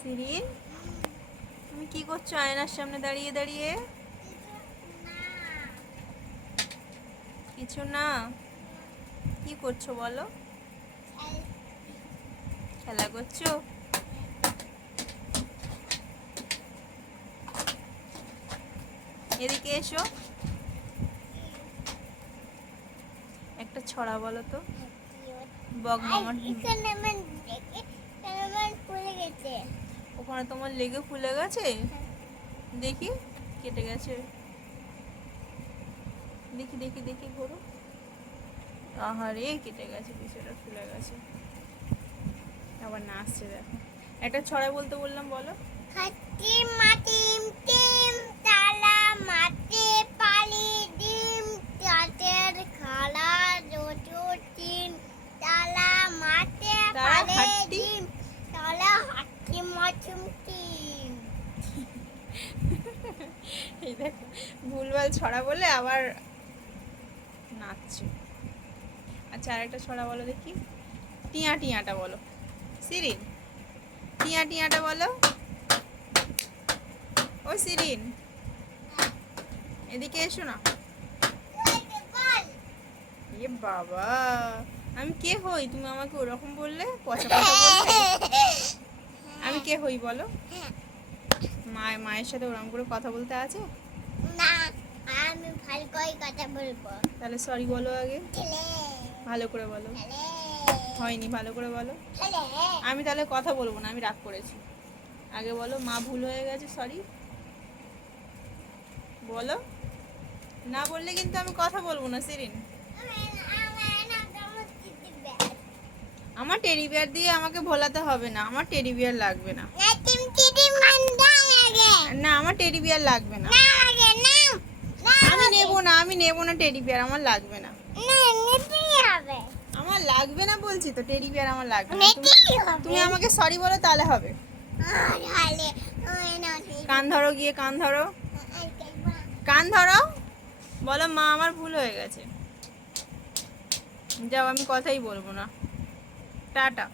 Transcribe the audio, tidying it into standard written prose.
শিরিন, তুমি কি করছো আয়নার সামনে দাঁড়িয়ে দাঁড়িয়ে? কিছু না। কি করছো বলো? খেলা করছো? এদিকে এসো, একটা ছড়া বলো তো। বক মামার ওখানে তোমার লেগে ফুলে গেছে। দেখি, কেটে গেছে। দেখি দেখি দেখি ঘোরো। আহারে, কেটে গেছে, পিছুটা ফুলে গেছে। আবার নাচছে দেখো। একটা ছড়া বলতে বললাম, বলো। হাতি মাটিম টিম তালা মাটি পালি ডিম চাটের খালা জোজো টিম তালা মাটি পালি ডিম তালা হাতি মাটিম টিম। এই দেখো, ভুলভাল ছড়া বলে আবার নাচছে। আচ্ছা, আরেকটা ছড়া বলো দেখি। টিয়া টিয়াটা বলো শিরিন। টিয়া টিয়াটা বলো। ও শিরিন, এদিকে এসো না। এ বাবা, আমি কে হই তুমি আমাকে ওরকম বললে, পচা কথা বললে? আমি কে হই বলো? মায়ের সাথে ওরকম করে কথা বলতে আছে? না, আমি ভালো করে কথা বলবো। তাহলে সরি বলো আগে, ভালো করে বলো। হয়নি, ভালো করে বলো। আমি তাহলে কথা বলবো না, আমি রাগ করেছি। আগে বলো, মা ভুল হয়ে গেছে, সরি বলো। না বললে কিন্তু আমি কথা বলবো না শিরিন। আমার টেডি বিয়ার দিয়ে আমাকে ভোলাতে হবে না, আমার টেডি বিয়ার লাগবে না। না, আমার টেডি বিয়ার লাগবে না। আমি নেবো না, আমি নেবো না টেডি বিয়ার, আমার লাগবে না। আমার লাগবে না বলছি তো, টেডি বিয়ার আমার লাগবে না। তুমি আমাকে সরি বলো, তাহলে হবে। কান ধরো, গিয়ে কান ধরো, কান ধরো, বলো মা আমার ভুল হয়ে গেছে। যাও, আমি কথাই বলবো না। টাটা।